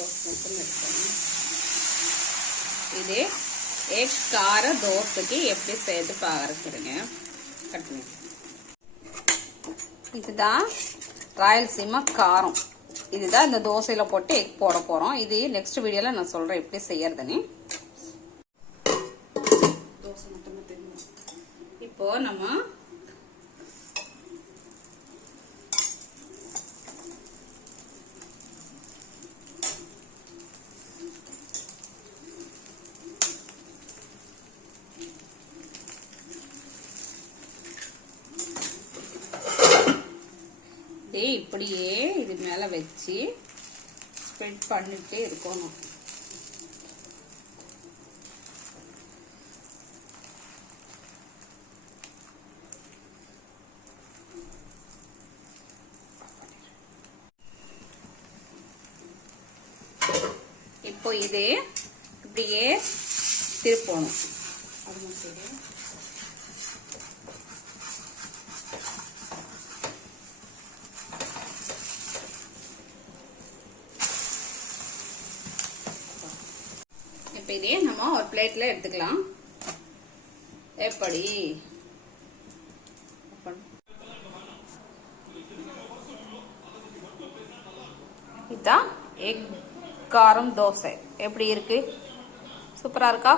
தோசை மட்டும் எடுக்கணும். இது எக் கார தோசைக்கு எப்படி செய்து பார்க்குறேங்க. கட் பண்ணி. இதுதான் ராயல்சீமா காரம். இதுதான் இந்த தோசையில போட்டு எக் போட போறோம். இது நெக்ஸ்ட் வீடியோல நான் சொல்றேன் எப்படி செய்யறதுன்னு. தோசை மட்டும் இப்போ நம்ம இப்படியே இது மேல வச்சு ஸ்ப்ரெட் பண்ணிட்டே இருக்கணும். இப்போ இது இப்படியே திருப்பணும். இப்போ இதே நம்ம ஒரு பிளேட்ல எடுத்துக்கலாம். எப்படி இதுதான் எக் காரம் தோசை எப்படி இருக்கு? சூப்பரா இருக்கா?